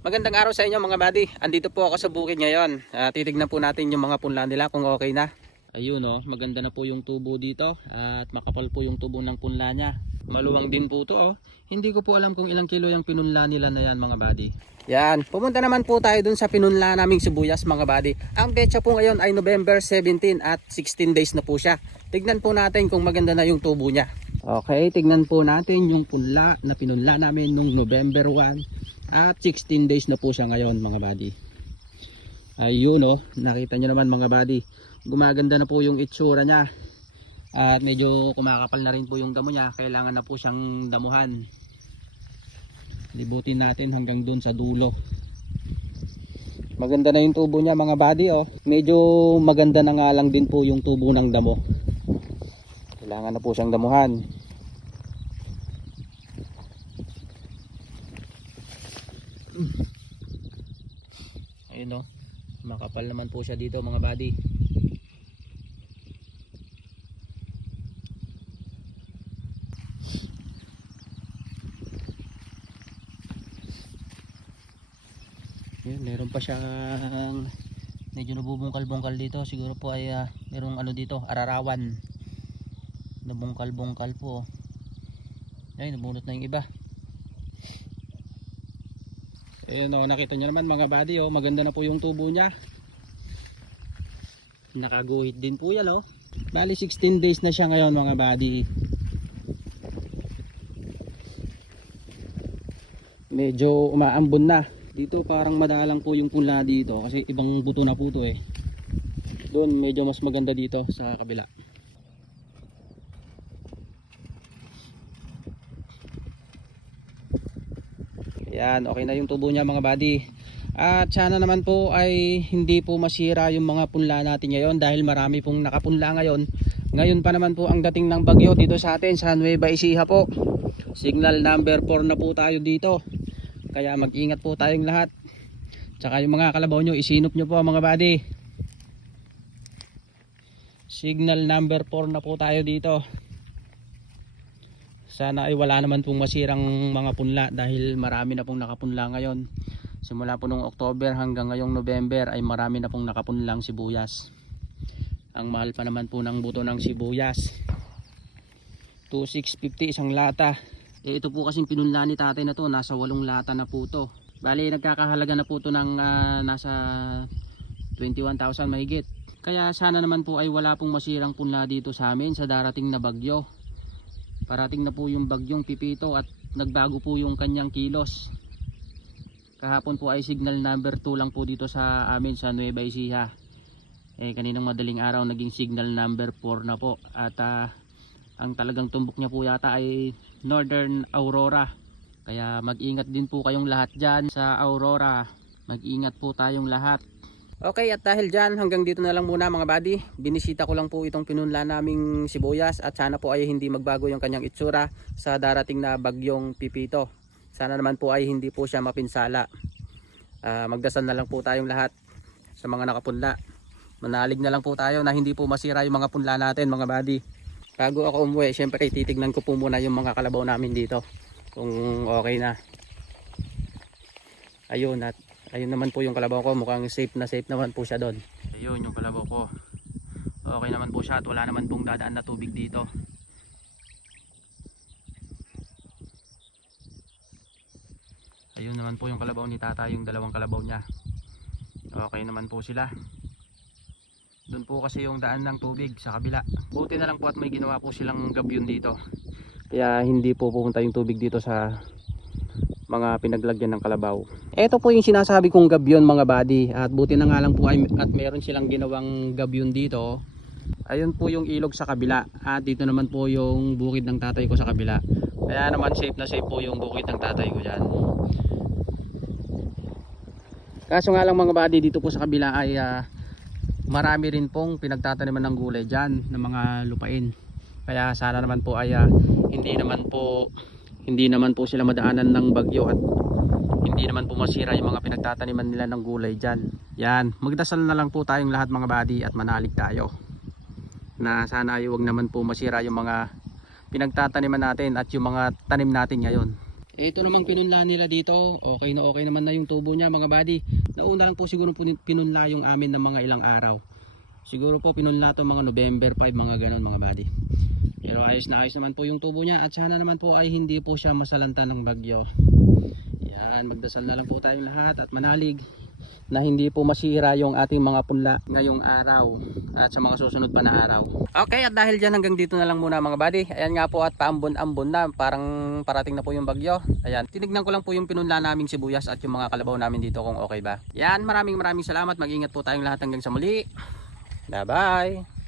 Magandang araw sa inyo mga buddy. Andito po ako sa bukid ngayon. Titignan po natin yung mga punla nila kung okay na. Ayun oh, maganda na po yung tubo dito at makapal po yung tubo ng punla niya. Maluwang din po to oh. Hindi ko po alam kung ilang kilo yung pinunla nila na yan mga buddy. Yan, pumunta naman po tayo dun sa pinunla naming sibuyas mga buddy. Ang petsa po ngayon ay November 17 at 16 days na po siya. Tignan po natin kung maganda na yung tubo niya. Okay, tignan po natin yung punla na pinunla namin nung November 1 at 16 days na po siya ngayon mga buddy. Ayun oh, nakita nyo naman mga buddy. Gumaganda na po yung itsura niya. At medyo kumakapal na rin po yung damo niya. Kailangan na po siyang damuhan. Libutin natin hanggang dun sa dulo. Maganda na yung tubo niya mga buddy oh. Medyo maganda na nga lang din po yung tubo ng damo. Kailangan na po siyang damuhan. Ayun oh. Makapal naman po siya dito mga buddy. Ayun, meron pa siyang medyo nabubungkal-bungkal dito. Siguro po ay merong ano dito, ararawan. Nabungkal-bungkal po. Ay, nabunot na yung iba. Ayun oh, nakita nyo naman mga buddy oh, maganda na po yung tubo niya. Nakaguhit din po yan oh. Bali 16 days na siya ngayon mga buddy. Medyo umaambon na. Dito parang madalang po yung pula dito kasi ibang buto na po to eh. Doon medyo mas maganda dito sa kabila. Yan, okay na yung tubo niya mga buddy. At sana naman po ay hindi po masira yung mga punla natin ngayon dahil marami pong nakapunla ngayon. Ngayon pa naman po ang dating ng bagyo dito sa atin sa Nueva Ecija po. Signal number 4 na po tayo dito. Kaya mag-ingat po tayong lahat. Tsaka yung mga kalabaw nyo, isinop nyo po mga buddy. Signal number 4 na po tayo dito. Sana ay wala naman pong masirang mga punla dahil marami na pong nakapunla ngayon. Simula po nung October hanggang ngayong November ay marami na pong nakapunlang sibuyas. Ang mahal pa naman po ng buto ng sibuyas. 2,650 isang lata. Ito po kasing pinunla ni tatay na to, nasa 8 lata na po to. Bali nagkakahalaga na po to ng nasa 21,000 mahigit. Kaya sana naman po ay wala pong masirang punla dito sa amin sa darating na bagyo. Parating na po yung bagyong Pipito at nagbago po yung kanyang kilos. Kahapon po ay signal number 2 lang po dito sa amin sa Nueva Ecija. Kaninang madaling araw naging signal number 4 na po. At ang talagang tumbok niya po yata ay Northern Aurora. Kaya mag-ingat din po kayong lahat dyan sa Aurora. Mag-ingat po tayong lahat. Okay, at dahil dyan hanggang dito na lang muna mga buddy. Binisita ko lang po itong pinunla naming sibuyas at sana po ay hindi magbago yung kanyang itsura sa darating na bagyong Pipito. Sana naman po ay hindi po siya mapinsala. Magdasal na lang po tayong lahat sa mga nakapunla. Manalig na lang po tayo na hindi po masira yung mga punla natin mga buddy. Bago ako umuwi, syempre titignan ko po muna yung mga kalabaw namin dito kung okay na. Ayun, at ayun naman po yung kalabaw ko, mukhang safe naman po siya doon. Ayun yung kalabaw ko, okay naman po siya at wala naman pong dadaan na tubig dito. Ayun naman po yung kalabaw ni tata, yung dalawang kalabaw niya, okay naman po sila. Doon po kasi yung daan ng tubig sa kabila. Buti na lang po at may ginawa po silang gabyon dito, kaya hindi po pupunta yung tubig dito sa mga pinaglagyan ng kalabaw. Ito po yung sinasabi kong gabyon mga buddy. At buti na nga lang po ay, at meron silang ginawang gabyon dito. Ayun po yung ilog sa kabila. At dito naman po yung bukid ng tatay ko sa kabila. Kaya naman safe na safe po yung bukid ng tatay ko dyan. Kaso nga lang mga buddy, dito po sa kabila ay marami rin pong pinagtataniman ng gulay dyan, ng mga lupain. Kaya sana naman po ay hindi naman po sila madaanan ng bagyo at hindi naman po masira yung mga pinagtataniman nila ng gulay dyan. Yan, magdasal na lang po tayong lahat mga buddy at manalig tayo na sana ay huwag naman po masira yung mga pinagtataniman natin at yung mga tanim natin ngayon. Ito namang pinunla nila dito, okay naman na yung tubo niya mga buddy. Nauna lang po siguro pinunla yung amin ng mga ilang araw. Siguro po pinunla to mga November 5 mga ganon mga buddy. Pero ayos naman po yung tubo niya at sana naman po ay hindi po siya masalanta ng bagyo. Yan, magdasal na lang po tayong lahat at manalig na hindi po masira yung ating mga punla ngayong araw at sa mga susunod pa na araw. Okay, at dahil dyan hanggang dito na lang muna mga buddy. Ayan nga po at paambon-ambon na, parang parating na po yung bagyo. Ayan, tinignan ko lang po yung pinunla naming sibuyas at yung mga kalabaw namin dito kung okay ba. Yan, maraming salamat. Mag-ingat po tayong lahat hanggang sa muli. Bye bye.